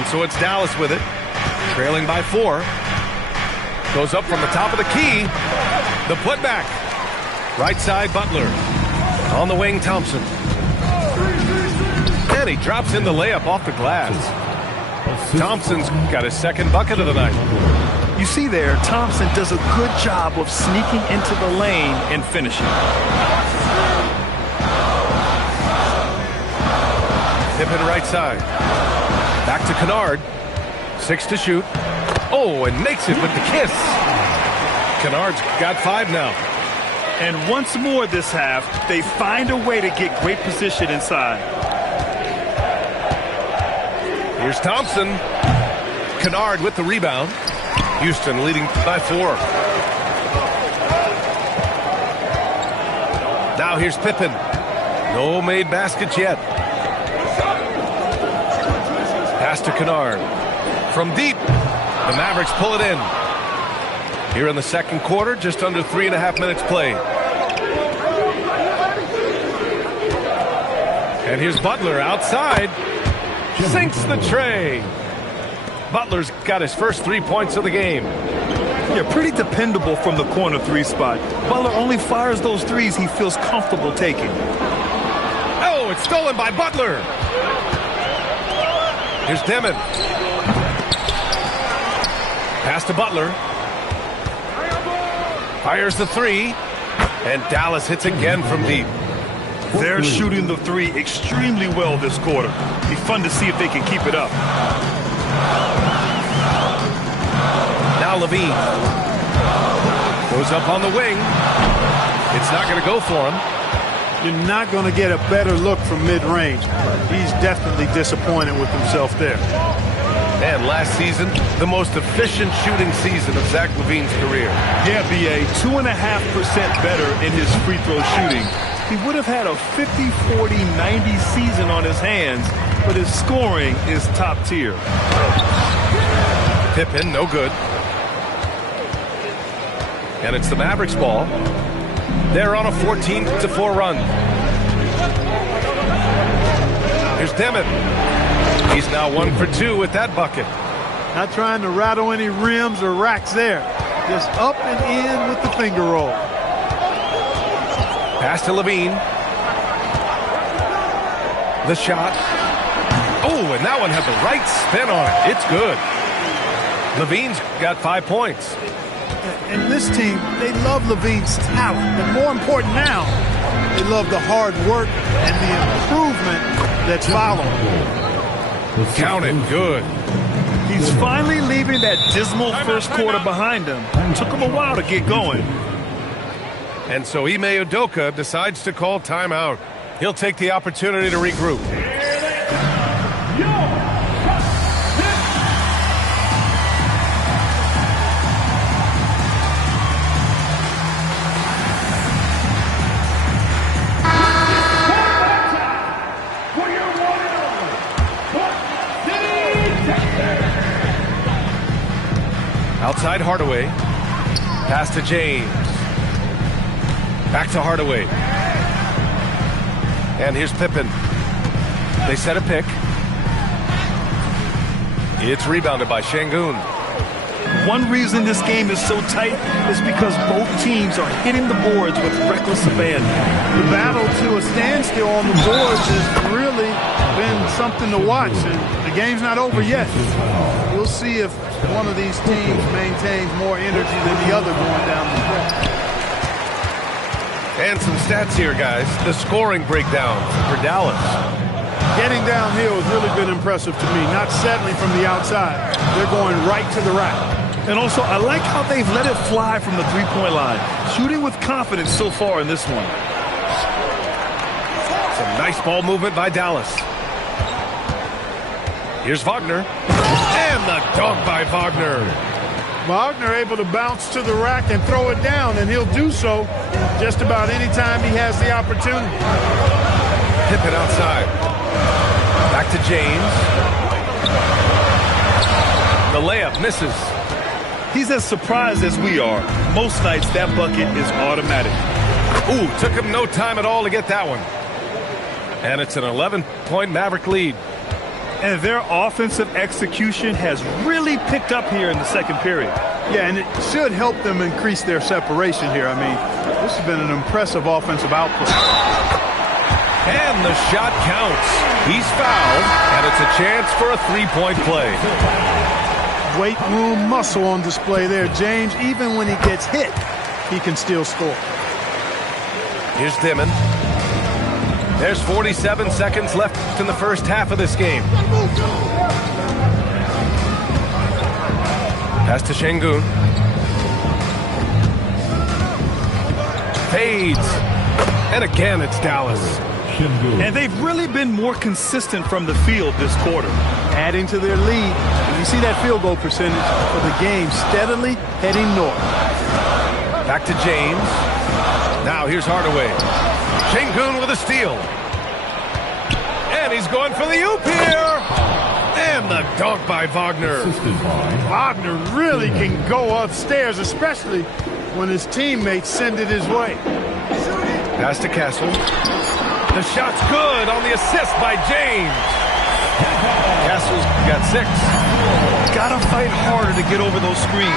And so it's Dallas with it, trailing by 4. Goes up from the top of the key. The putback. Right side, Butler. On the wing, Thompson. And he drops in the layup off the glass. Thompson's got his second bucket of the night. You see there, Thompson does a good job of sneaking into the lane and finishing. Pippen right side. Back to Kennard. 6 to shoot. Oh, and makes it with the kiss. Kennard's got 5 now. And once more this half, they find a way to get great position inside. Here's Thompson. Kennard with the rebound. Houston leading by 4. Now here's Pippen. No made baskets yet. Pass to Kennard. From deep, the Mavericks pull it in. Here in the second quarter, just under 3.5 minutes played. And here's Butler outside. Sinks the tray. Butler's got his first 3 points of the game. Yeah, pretty dependable from the corner 3 spot. Butler only fires those threes he feels comfortable taking. Oh, it's stolen by Butler. Here's Demon. Pass to Butler. Fires the 3. And Dallas hits again from deep. They're shooting the 3 extremely well this quarter. Be fun to see if they can keep it up. Now Levine goes up on the wing. It's not going to go for him. You're not going to get a better look from mid-range. He's definitely disappointed with himself there. And last season, the most efficient shooting season of Zach LaVine's career. Yeah, B.A., 2.5% better in his free throw shooting. He would have had a 50, 40, 90 season on his hands, but his scoring is top tier. Pippen, no good. And it's the Mavericks ball. They're on a 14-4 run. Here's Demon. He's now 1 for 2 with that bucket. Not trying to rattle any rims or racks there. Just up and in with the finger roll. Pass to Levine. The shot. Oh, and that one had the right spin on it. It's good. Levine's got 5 points. And this team, they love LaVine's talent. But more important now, they love the hard work and the improvement that's following. Count it, good. He's finally leaving that dismal first quarter behind him. It took him a while to get going. And so Ime Udoka decides to call timeout. He'll take the opportunity to regroup. Outside Hardaway. Pass to James. Back to Hardaway. And here's Pippen. They set a pick. It's rebounded by Şengün. One reason this game is so tight is because both teams are hitting the boards with reckless abandon. The battle to a standstill on the boards has really been something to watch, and the game's not over yet. We'll see if one of these teams maintains more energy than the other going down the stretch. And some stats here, guys. The scoring breakdown for Dallas. Getting downhill has really been impressive to me, not settling from the outside. They're going right to the rack. And also, I like how they've let it fly from the three-point line. Shooting with confidence so far in this one. Some nice ball movement by Dallas. Here's Wagner. And the dunk by Wagner. Wagner able to bounce to the rack and throw it down, and he'll do so just about any time he has the opportunity. Pippen outside. Back to James. The layup misses. He's as surprised as we are. Most nights that bucket is automatic. Ooh, took him no time at all to get that one. And it's an 11-point Maverick lead. And their offensive execution has really picked up here in the second period. Yeah, and it should help them increase their separation here. I mean, this has been an impressive offensive output. And the shot counts. He's fouled, and it's a chance for a three-point play. Weight room muscle on display there, James. Even when he gets hit, he can still score. Here's Dimon. There's 47 seconds left in the first half of this game. Pass to Şengün. Fades. And again, it's Dallas. And they've really been more consistent from the field this quarter. Adding to their lead. And you see that field goal percentage for the game steadily heading north. Back to James. Now here's Hardaway. Şengün with a steal. And he's going for the oop here. And the dunk by Wagner. Wagner really can go upstairs, especially when his teammates send it his way. Pass to Castle. The shot's good on the assist by James. Castle's got 6. Gotta fight harder to get over those screens.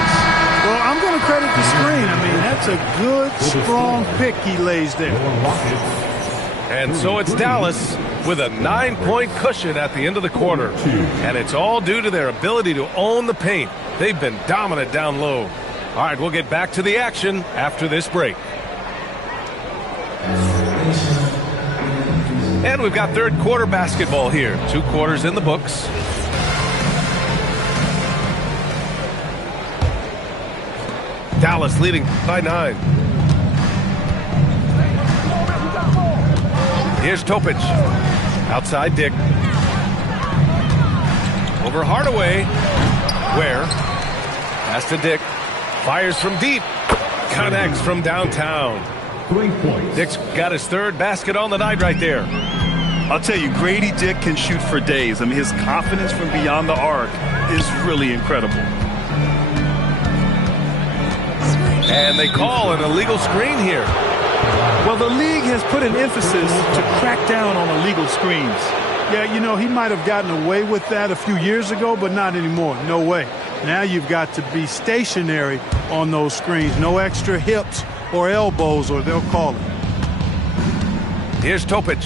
Well, I'm going to credit the screen. I mean, that's a good, strong pick he lays there. And so it's Dallas with a 9-point cushion at the end of the quarter. And it's all due to their ability to own the paint. They've been dominant down low. All right, we'll get back to the action after this break. And we've got third quarter basketball here. 2 quarters in the books. Dallas leading by 9. Here's Topic. Outside Dick. Over Hardaway. Ware. Pass to Dick. Fires from deep. Connects from downtown. 3 points. Dick's got his third basket on the night right there. I'll tell you, Grady Dick can shoot for days. I mean, his confidence from beyond the arc is really incredible. And they call an illegal screen here. Well, the league has put an emphasis to crack down on illegal screens. Yeah, you know, he might have gotten away with that a few years ago, but not anymore. No way. Now you've got to be stationary on those screens. No extra hips or elbows, or they'll call it. Here's Topic.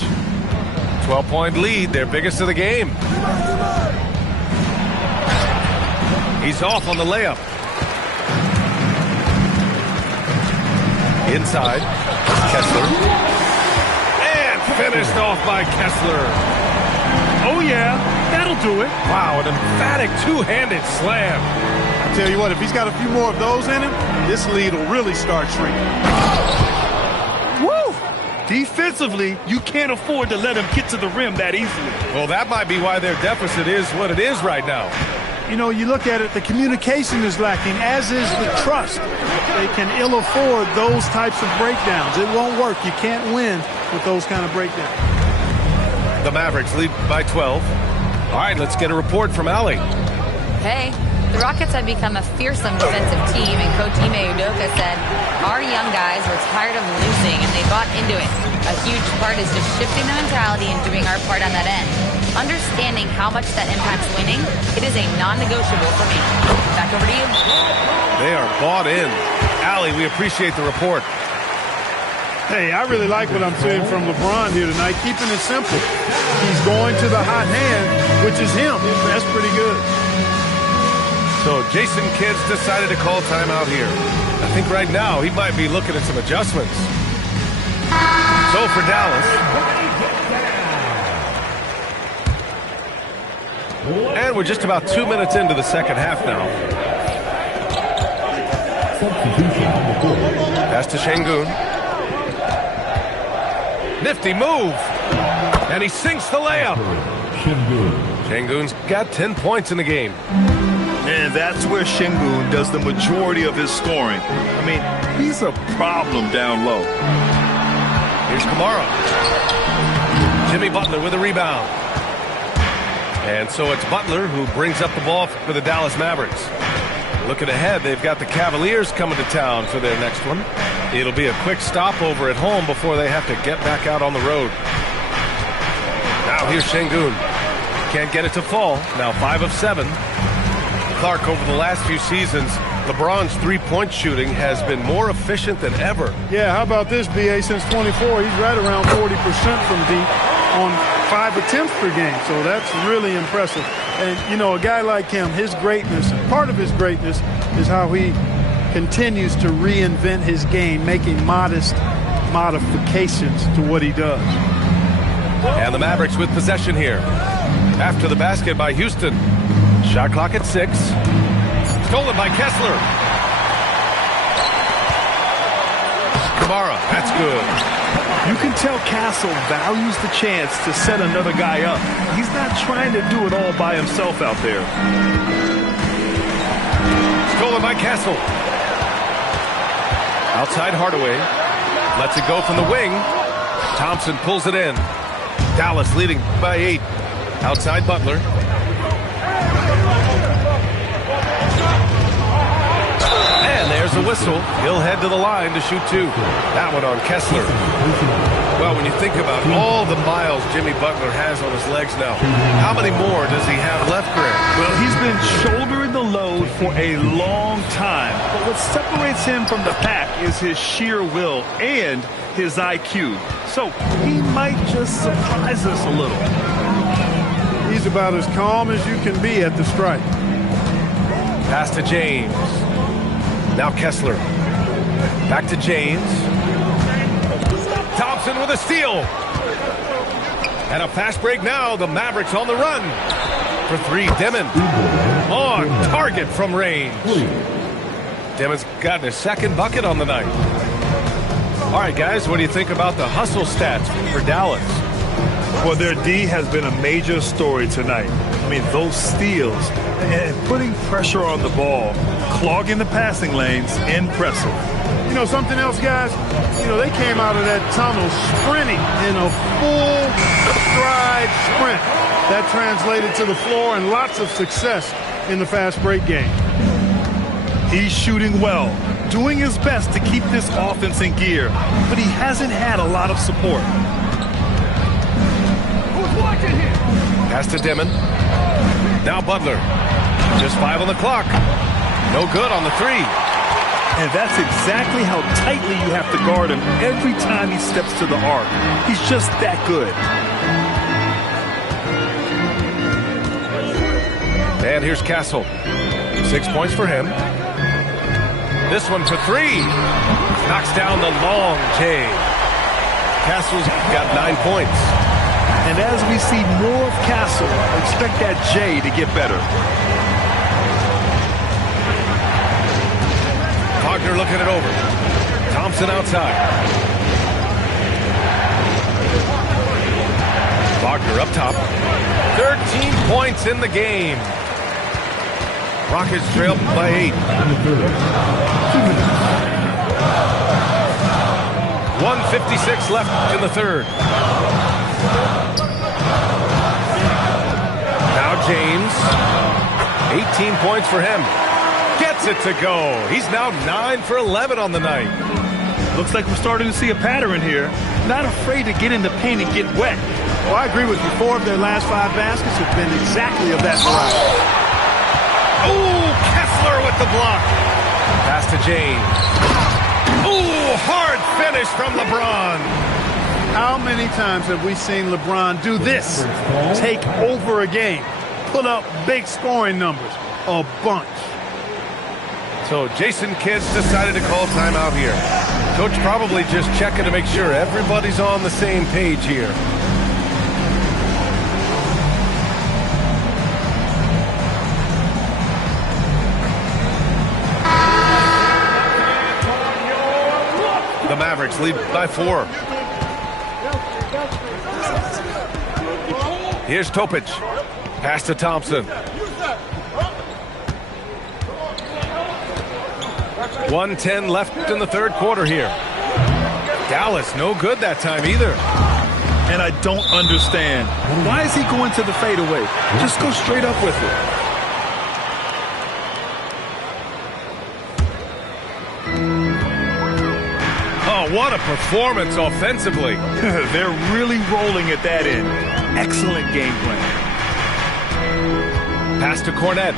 12-point lead, their biggest of the game. He's off on the layup. Inside, Kessler. And finished off by Kessler. Oh, yeah, that'll do it. Wow, an emphatic two-handed slam. I tell you what, if he's got a few more of those in him, this lead will really start shrinking. Woo! Defensively, you can't afford to let him get to the rim that easily. Well, that might be why their deficit is what it is right now. You know, you look at it, the communication is lacking, as is the trust. They can ill afford those types of breakdowns. It won't work. You can't win with those kind of breakdowns. The Mavericks lead by 12. All right, let's get a report from Allie. Hey, the Rockets have become a fearsome defensive team, and Coach Ime Udoka said, our young guys were tired of losing, and they bought into it. A huge part is just shifting the mentality and doing our part on that end. Understanding how much that impacts winning, it is a non-negotiable for me. Back over to you. They are bought in. Allie, we appreciate the report. Hey, I really like what I'm seeing from LeBron here tonight, keeping it simple. He's going to the hot hand, which is him. That's pretty good. So Jason Kidd's decided to call timeout here. I think right now he might be looking at some adjustments. So for Dallas. And we're just about 2 minutes into the second half now. Pass to Şengün. Nifty move. And he sinks the layup. Şengün's got 10 points in the game. And that's where Şengün does the majority of his scoring. I mean, he's a problem down low. Here's Kamara. Jimmy Butler with a rebound. And so it's Butler who brings up the ball for the Dallas Mavericks. Looking ahead, they've got the Cavaliers coming to town for their next one. It'll be a quick stopover at home before they have to get back out on the road. Now here's Şengün. Can't get it to fall. Now 5 of 7. Clark, over the last few seasons, LeBron's three-point shooting has been more efficient than ever. Yeah, how about this, B.A.? Since 24, he's right around 40% from deep on 5 attempts per game. So that's really impressive. And, you know, a guy like him, his greatness, part of his greatness is how he continues to reinvent his game, making modest modifications to what he does. And the Mavericks with possession here. After the basket by Houston. Shot clock at 6. Stolen by Kessler. Kamara, that's good. You can tell Castle values the chance to set another guy up. He's not trying to do it all by himself out there. Stolen by Castle. Outside Hardaway. Lets it go from the wing. Thompson pulls it in. Dallas leading by 8. Outside Butler. And there's a whistle. He'll head to the line to shoot 2. That one on Kessler. Well, when you think about all the miles Jimmy Butler has on his legs now, how many more does he have left, Greg? Well, he's been shouldering the load for a long time. But what separates him from the pack is his sheer will and his IQ. So he might just surprise us a little. He's about as calm as you can be at the strike. Pass to James. Now Kessler. Back to James. Thompson with a steal. And a fast break now. The Mavericks on the run. For 3, Demon. On target from range. Demon's gotten his second bucket on the night. All right, guys, what do you think about the hustle stats for Dallas? Well, their D has been a major story tonight. I mean, those steals and putting pressure on the ball, clogging the passing lanes, impressive. You know, something else, guys? You know, they came out of that tunnel sprinting in a full stride sprint. That translated to the floor and lots of success in the fast break game. He's shooting well, doing his best to keep this offense in gear, but he hasn't had a lot of support. Pass to Demon. Now Butler. Just 5 on the clock. No good on the 3. And that's exactly how tightly you have to guard him every time he steps to the arc. He's just that good. And here's Castle. 6 points for him. This one for 3. Knocks down the long J. Castle's got 9 points. And as we see more of Castle, expect that J to get better. Wagner looking it over. Thompson outside. Wagner up top. 13 points in the game. Rockets trail by 8. 1:56 left in the third. Now James. 18 points for him. Gets it to go. He's now 9 for 11 on the night. Looks like we're starting to see a pattern here. Not afraid to get in the paint and get wet. Well, I agree with you. 4 of their last 5 baskets have been exactly of that variety. Ooh, Kessler with the block. Pass to James. Ooh, hard finish from LeBron. How many times have we seen LeBron do this? Take over a game. Put up big scoring numbers. A bunch. So Jason Kidd decided to call timeout here. Coach probably just checking to make sure everybody's on the same page here. The Mavericks lead by 4. Here's Topic. Pass to Thompson. 1:10 left in the third quarter here. Dallas no good that time either. And I don't understand. Why is he going to the fadeaway? Just go straight up with it. Oh, what a performance offensively. They're really rolling at that end. Excellent game plan. Pass to Cornette.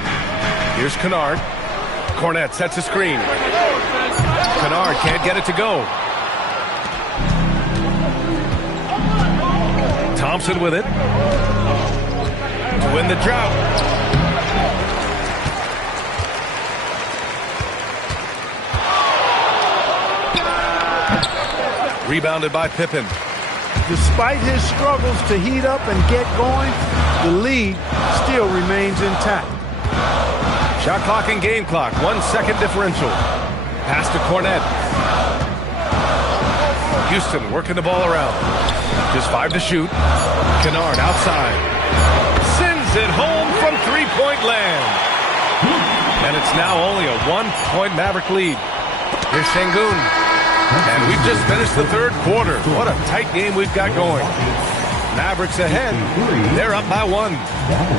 Here's Kennard. Cornette sets a screen. Kennard can't get it to go. Thompson with it. To win the drought. Rebounded by Pippen. Despite his struggles to heat up and get going, the lead still remains intact. Shot clock and game clock. 1 second differential. Pass to Cornette. Houston working the ball around. Just 5 to shoot. Kennard outside. Sends it home from three-point land. And it's now only a 1-point Maverick lead. Here's Sengun. And we've just finished the third quarter. What a tight game we've got going. Mavericks ahead. They're up by 1.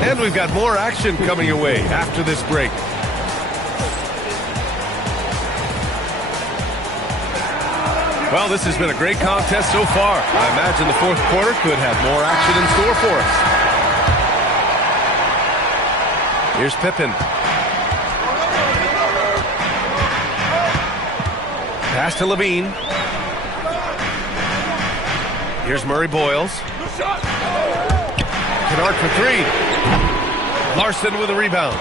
And we've got more action coming your way after this break. Well, this has been a great contest so far. I imagine the fourth quarter could have more action in store for us. Here's Pippen. Pass to Levine. Here's Murray Boyles. Kennard for 3. Larson with a rebound.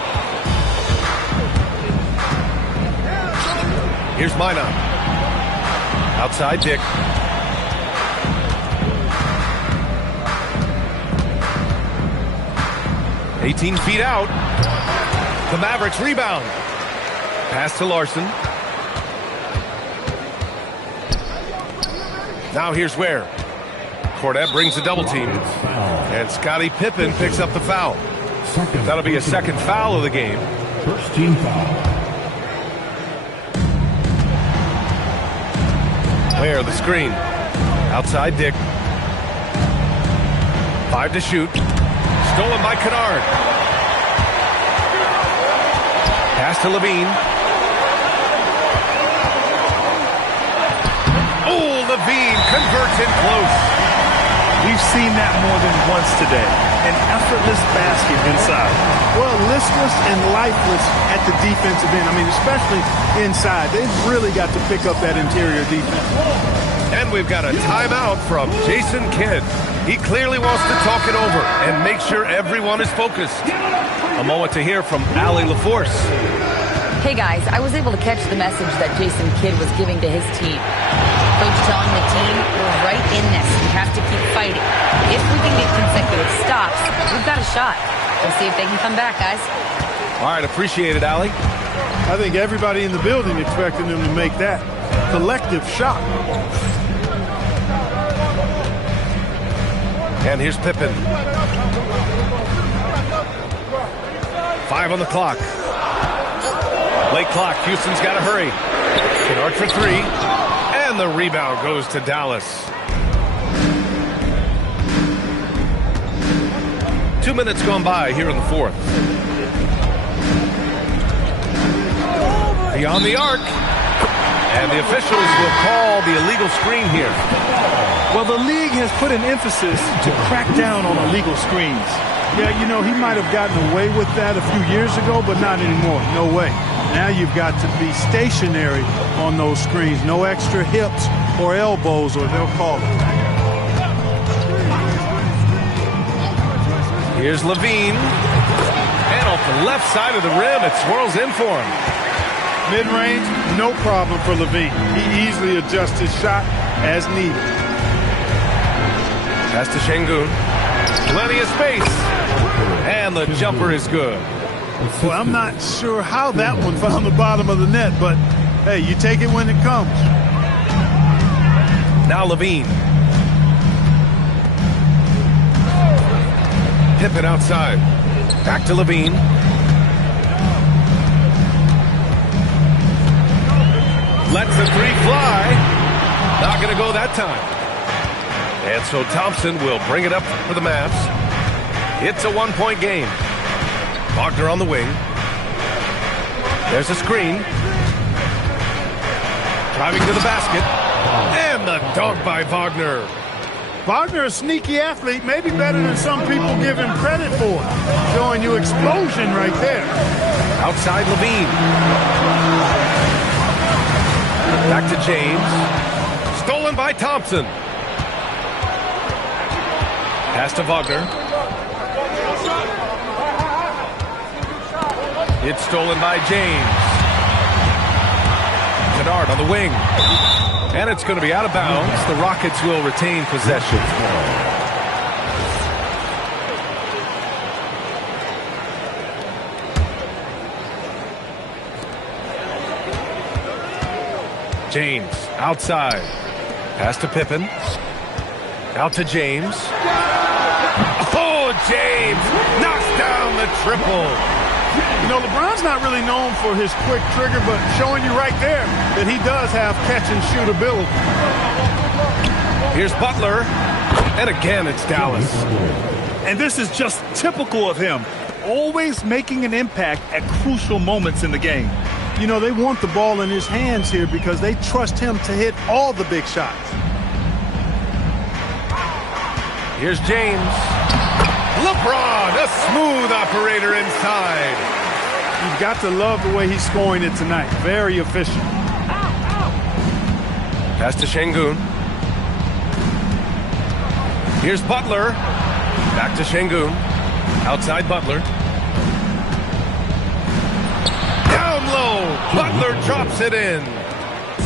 Here's Minot. Outside Dick. "18 feet out. The Mavericks rebound. Pass to Larson. Now here's Ware. Cornette brings a double team. And Scottie Pippen picks up the foul. That'll be a second foul of the game. First team foul. Ware the screen. Outside Dick. 5 to shoot. Stolen by Kennard. Pass to Levine. Oh, Levine converts in close. We've seen that more than once today. An effortless basket inside. Well, listless and lifeless at the defensive end. I mean, especially inside. They've really got to pick up that interior defense. And we've got a timeout from Jason Kidd. He clearly wants to talk it over and make sure everyone is focused. A moment to hear from Allie LaForce. Hey guys, I was able to catch the message that Jason Kidd was giving to his team. Coach telling the team, we're right in this. We have to keep fighting. If we can get consecutive stops, we've got a shot. We'll see if they can come back, guys. All right, appreciate it, Allie. I think everybody in the building expecting them to make that collective shot. And here's Pippen. 5 on the clock. Late clock. Houston's got to hurry. Kennard for 3. And the rebound goes to Dallas. 2 minutes gone by here in the fourth. Beyond the arc. And the officials will call the illegal screen here. Well, the league has put an emphasis to crack down on illegal screens. Yeah, you know, he might have gotten away with that a few years ago, but not anymore. No way. Now you've got to be stationary on those screens. No extra hips or elbows, or they'll call it. Here's Levine. And off the left side of the rim, it swirls in for him. Mid-range, no problem for Levine. He easily adjusts his shot as needed. Pass to Sengun. Plenty of space. And the jumper is good. Well, I'm not sure how that one found the bottom of the net, but hey, you take it when it comes. Now Levine. Pippen outside. Back to Levine. Lets the 3 fly. Not going to go that time. And so Thompson will bring it up for the Mavs. It's a 1-point game. Wagner on the wing. There's a screen. Driving to the basket. And the dunk by Wagner. Wagner, a sneaky athlete, maybe better than some people give him credit for. Showing you explosion right there. Outside Levine. Back to James. Stolen by Thompson. Pass to Wagner. It's stolen by James. Kennard on the wing. And it's going to be out of bounds. The Rockets will retain possession. James outside. Pass to Pippen. Out to James. Oh, James knocks down the triple. You know, LeBron's not really known for his quick trigger, but showing you right there that he does have catch-and-shoot ability. Here's Butler. And again, it's Dallas. And this is just typical of him. Always making an impact at crucial moments in the game. You know, they want the ball in his hands here because they trust him to hit all the big shots. Here's James. LeBron, a smooth operator inside. You've got to love the way he's scoring it tonight. Very efficient. Pass to Şengün. Here's Butler. Back to Şengün. Outside Butler. Down low. Butler drops it in.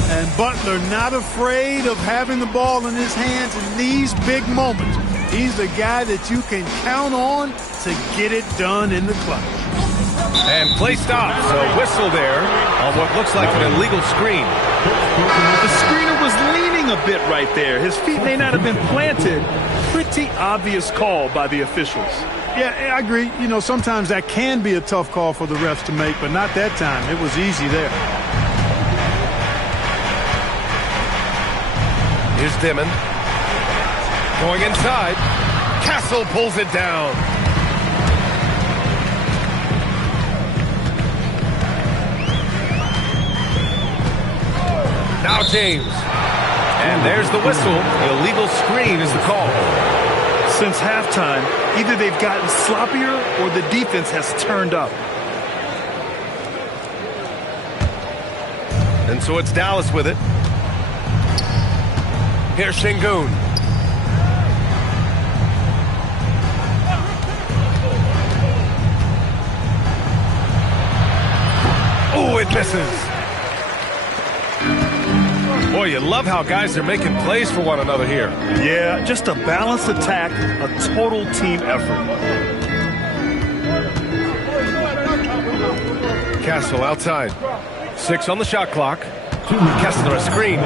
And Butler not afraid of having the ball in his hands in these big moments. He's the guy that you can count on to get it done in the clutch. And play stops. A whistle there on what looks like an illegal screen. The screener was leaning a bit right there. His feet may not have been planted. Pretty obvious call by the officials. Yeah, I agree. You know, sometimes that can be a tough call for the refs to make, but not that time. It was easy there. Here's Dimon. Going inside. Castle pulls it down. Now James. And there's the whistle. The illegal screen is the call. Since halftime, either they've gotten sloppier or the defense has turned up. And so it's Dallas with it. Here's Şengün. Oh, it misses. Boy, you love how guys are making plays for one another here. Yeah, just a balanced attack, a total team effort. Castle outside. 6 on the shot clock. Kessler a screen.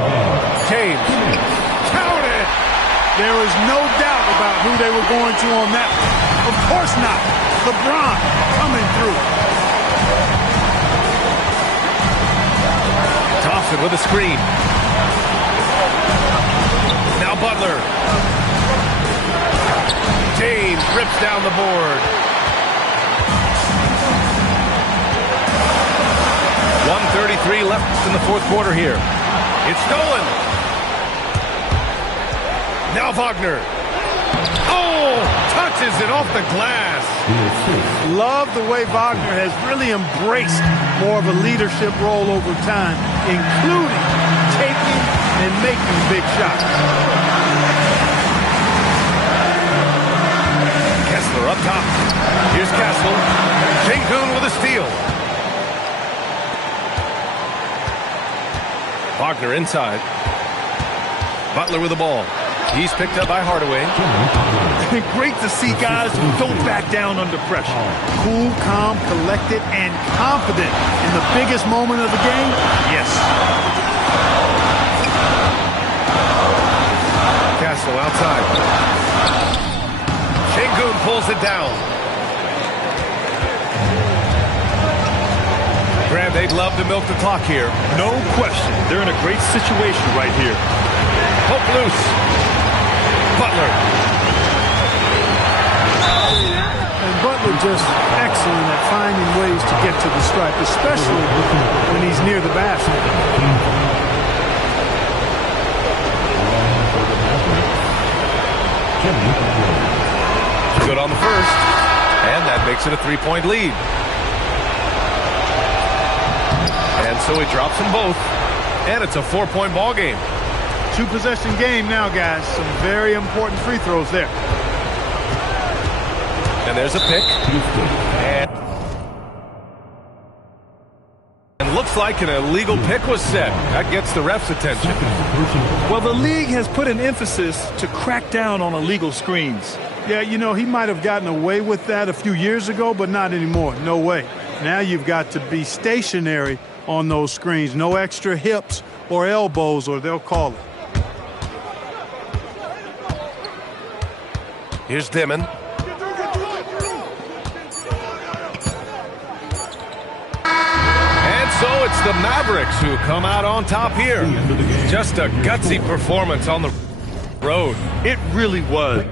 James. Count it! There is no doubt about who they were going to on that. Of course not. LeBron coming through. Thompson with a screen. Now Butler. James rips down the board. 1:33 left in the fourth quarter here. It's stolen. Now Wagner. Oh, touches it off the glass. Love the way Wagner has really embraced more of a leadership role over time, including taking and making big shots. Kessler up top. Here's Castle. Şengün with a steal. Wagner inside. Butler with the ball. He's picked up by Hardaway. Great to see guys who don't back down under pressure. Cool, calm, collected, and confident in the biggest moment of the game. Yes. Castle outside. Şengün pulls it down. Graham, they'd love to milk the clock here. No question. They're in a great situation right here. Hook loose. Butler. And Butler just excellent at finding ways to get to the stripe, especially when he's near the basket. Good on the first, and that makes it a 3-point lead. And so he drops them both, and it's a 4-point ball game. 2-possession game now, guys. Some very important free throws there. And there's a pick. And looks like an illegal pick was set. That gets the ref's attention. Well, the league has put an emphasis to crack down on illegal screens. Yeah, you know, he might have gotten away with that a few years ago, but not anymore. No way. Now you've got to be stationary on those screens. No extra hips or elbows, or they'll call it. Here's Dimon. And so it's the Mavericks who come out on top here. Just a gutsy performance on the road. It really was.